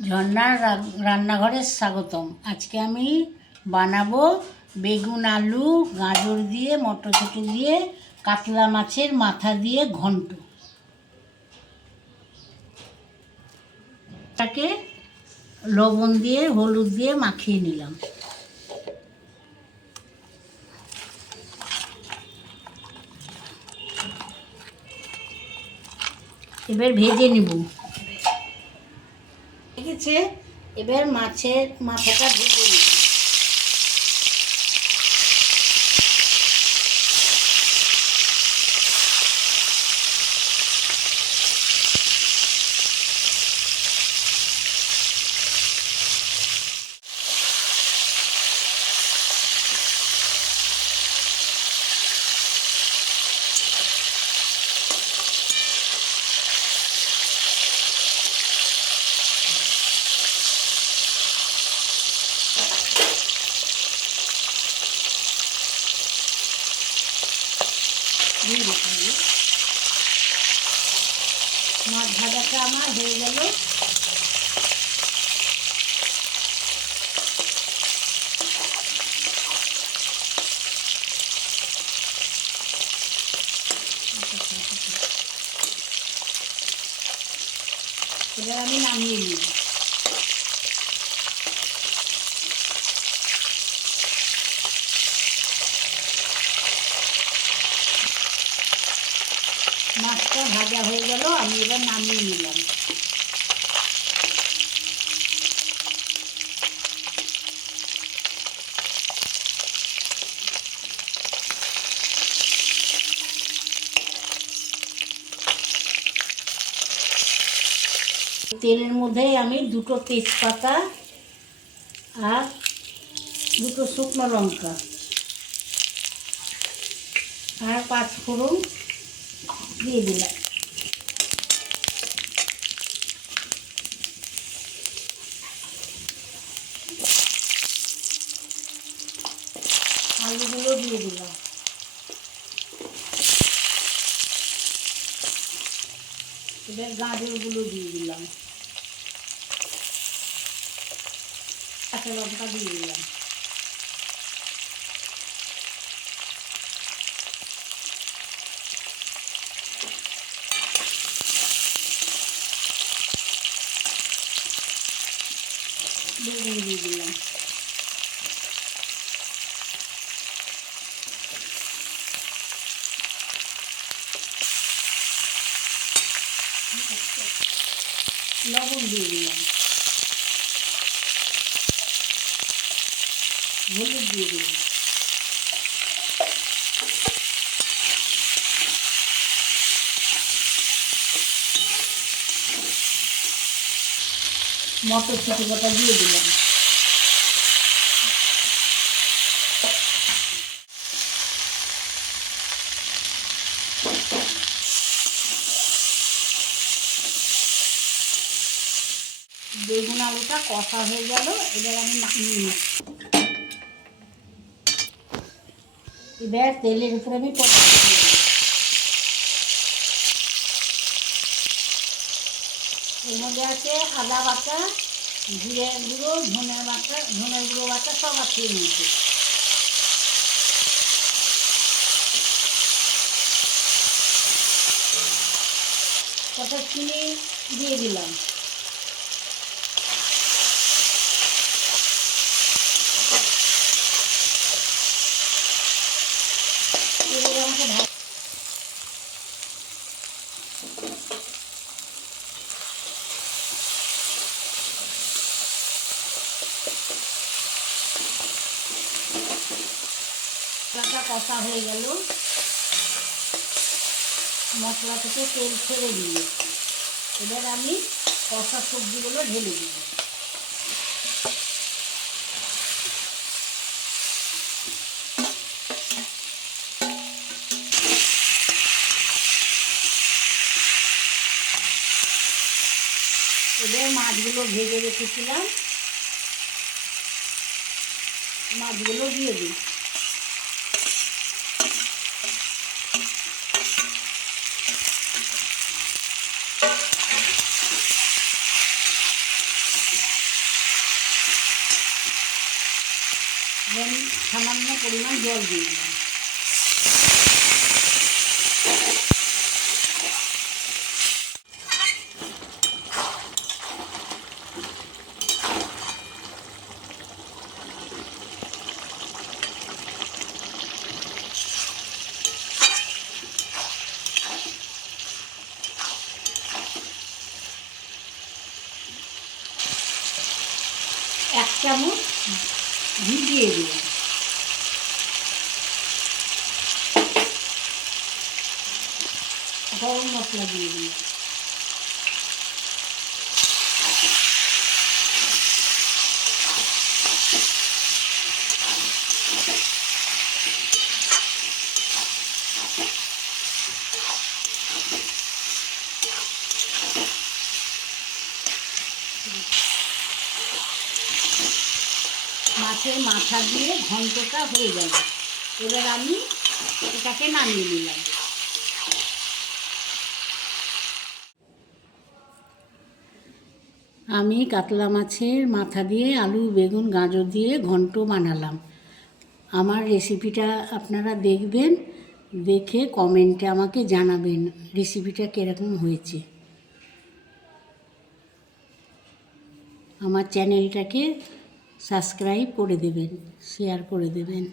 ঝর্ণার রান্নাঘরে স্বাগতম। আজকে আমি বানাবো বেগুন আলু গাজর দিয়ে মটরশুঁটি দিয়ে কাতলা মাছের মাথা দিয়ে ঘন্ট। তাকে লবণ দিয়ে হলুদ দিয়ে মাখিয়ে নিলাম। এবার ভেজে নিব। ঠিক আছে, এবার মাছের মাথাটা ভেজে নিব। মাছ ভাজাটা আমার হয়ে গেল। এবার আমি নামিয়ে নিই। মাছটা ভাজা হয়ে গেল, আমি এবার নামিয়ে নিলাম। তেলের মধ্যে আমি দুটো তেজপাতা আর দুটো শুকনো লঙ্কা আর 5 ফোড়ন দিয়ে দিলাম। আলুগুলো দিয়ে দিলাম। এবার গাজরগুলো দিয়ে দিলাম। কাঁচা লঙ্কা দিয়ে দিলাম। বেগুন দিয়ে দিলাম। লবণ দিয়ে দিলাম। হলুদ দিয়ে দিলাম। মটরশুঁটি বাটা দিয়ে দিলাম। বেগুন আলুটা কষা হয়ে গেল, এবার আমি নামিয়ে নিই। এবার তেলের উপরে আমি টমেটো দিয়ে দিলাম। এর মধ্যে আছে আদা বাটা, জিরে গুঁড়ো, ধনের গুঁড়ো বাটা সব আছে এর মধ্যে। কটা চিনি দিয়ে দিলাম। এবার আমাকে মশলাটা কষা হয়ে গেল। মশলা থেকে তেল ছেড়ে দিয়ে এবার আমি কষা সবজিগুলো ঢেলে দিই। এবার মাছগুলো ভেজে রেখেছিলাম, মাছগুলো দিয়ে দিই। দেন সামান্য পরিমাণ জল দিয়ে দিলাম। এক চামচ ঘি দিয়ে দিলাম। গরম মশলা দিয়ে দিলাম। মাছের মাথা দিয়ে ঘন্টটা হয়ে যাবে। এবার আমি এটাকে নামিয়ে নিলাম। আমি কাতলা মাছের মাথা দিয়ে আলু বেগুন গাজর দিয়ে ঘন্ট বানালাম। আমার রেসিপিটা আপনারা দেখবেন, দেখে কমেন্টে আমাকে জানাবেন রেসিপিটা কীরকম হয়েছে। আমার চ্যানেলটাকে সাবস্ক্রাইব করে দেবেন, শেয়ার করে দেবেন।